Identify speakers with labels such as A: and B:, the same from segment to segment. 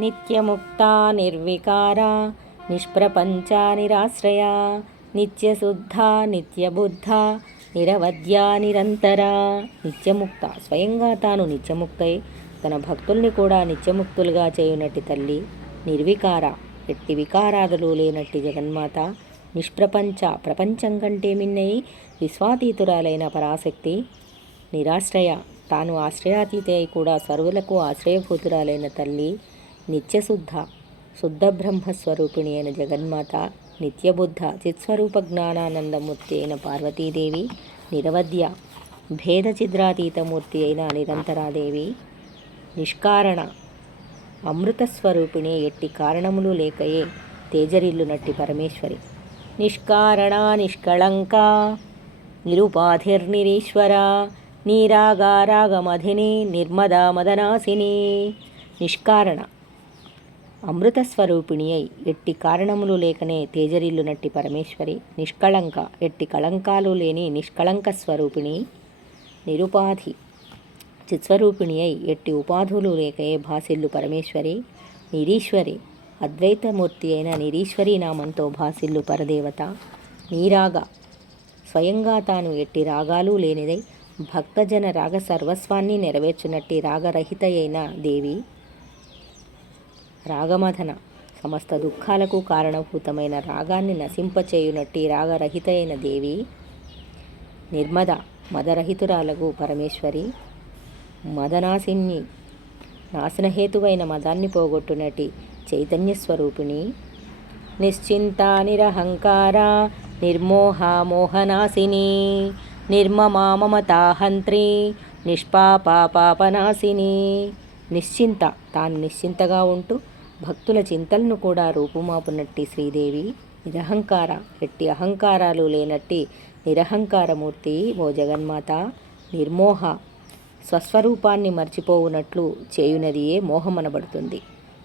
A: నిత్యముక్త నిర్వికార నిష్ప్రపంచ నిరాశ్రయ నిత్యశుద్ధ నిత్యబుద్ధ నిరవధ్య నిరంతర. నిత్యముక్త స్వయంగా తాను నిత్యముక్తై తన భక్తుల్ని కూడా నిత్యముక్తులుగా చేయునట్టి తల్లి. నిర్వికార ఎట్టి వికారాదులు లేనట్టి జగన్మాత. నిష్ప్రపంచ ప్రపంచం కంటే మిన్నై విశ్వాతీతురాలైన పరాశక్తి. నిరాశ్రయ తాను ఆశ్రయాతీతే అయి కూడా సర్వులకు ఆశ్రయభూతురాలైన తల్లి. నిత్యశుద్ధ శుద్ధ బ్రహ్మస్వరూపిణి అయిన జగన్మాత నిత్యబుద్ధ చిత్స్వరూప జ్ఞానానందమూర్తి అయిన పార్వతీదేవి నిరవధ్య భేద చిద్రాతీతమూర్తి అయిన నిరంతరాదేవి నిష్కారణ అమృతస్వరూపిణి ఎట్టి కారణములు లేకయే తేజరిల్లునట్టి పరమేశ్వరి. నిష్కారణ నిష్కళంక నిరుపాధిర్నిరీశ్వర నీరాగారాగమధిని నిర్మదా మదనాశిని. నిష్కారణ అమృతస్వరూపిణి అయి ఎట్టి కారణములు లేకనే తేజరిల్లునట్టి పరమేశ్వరి నిష్కళంక ఎట్టి కళంకాలు లేని నిష్కళంక స్వరూపిణి నిరుపాధి చిత్స్వరూపిణి అయి ఎట్టి ఉపాధులు లేకయే భాసిల్లు పరమేశ్వరి నిరీశ్వరి అద్వైతమూర్తి అయిన నిరీశ్వరి నామంతో భాసిల్లు పరదేవత నీరాగ స్వయంగా తాను ఎట్టి రాగాలు లేనిదై భక్తజన రాగ సర్వస్వాన్ని నెరవేర్చునట్టి రాగరహిత అయిన దేవి రాగమథన. సమస్త దుఃఖాలకు కారణభూతమైన రాగాన్ని నశింపచేయునట్టి రాగరహిత అయిన దేవి నిర్మద మదరహితురాలకు పరమేశ్వరి మదనాశిని నాశనహేతువైన మదాన్ని పోగొట్టునటి చైతన్య స్వరూపిణి నిశ్చింత నిరహంకార నిర్మోహ మోహనాశిని నిర్మమా మమతాహంత్రి నిష్పాప పాపనాశిని. నిశ్చింత తాను నిశ్చింతగా ఉంటూ భక్తుల చింతలను కూడా రూపుమాపునట్టి శ్రీదేవి. నిరహంకార ఎట్టి అహంకారాలు లేనట్టి నిరహంకారమూర్తి ఓ జగన్మాత. నిర్మోహ స్వస్వరూపాన్ని మర్చిపోవునట్లు చేయునదియే మోహమనబడుతుంది.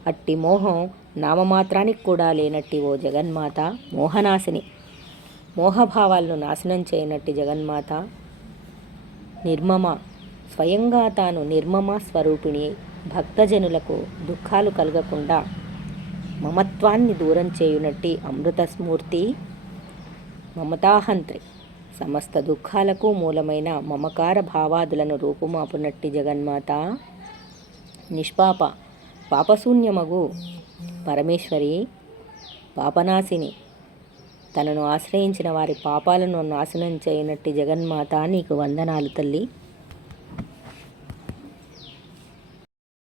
A: అట్టి మోహం నామమాత్రానికి కూడా లేనట్టి ఓ జగన్మాత మోహనాశిని. మోహభావాలను నాశనం చేయనట్టి జగన్మాత. నిర్మమ స్వయంగా తాను నిర్మమ స్వరూపిణి భక్తజనులకు దుఃఖాలు కలగకుండా మమత్వాన్ని దూరం చేయునట్టి అమృతస్మూర్తి మమతాహంత్రి. సమస్త దుఃఖాలకు మూలమైన మమకార భావాదులను రూపుమాపునట్టి జగన్మాత నిష్పాప పాపశూన్యమగు పరమేశ్వరి పాపనాశిని. తనను ఆశ్రయించిన వారి పాపాలను నాశనం చేయనట్టి జగన్మాత నీకు వందనాలు తల్లి.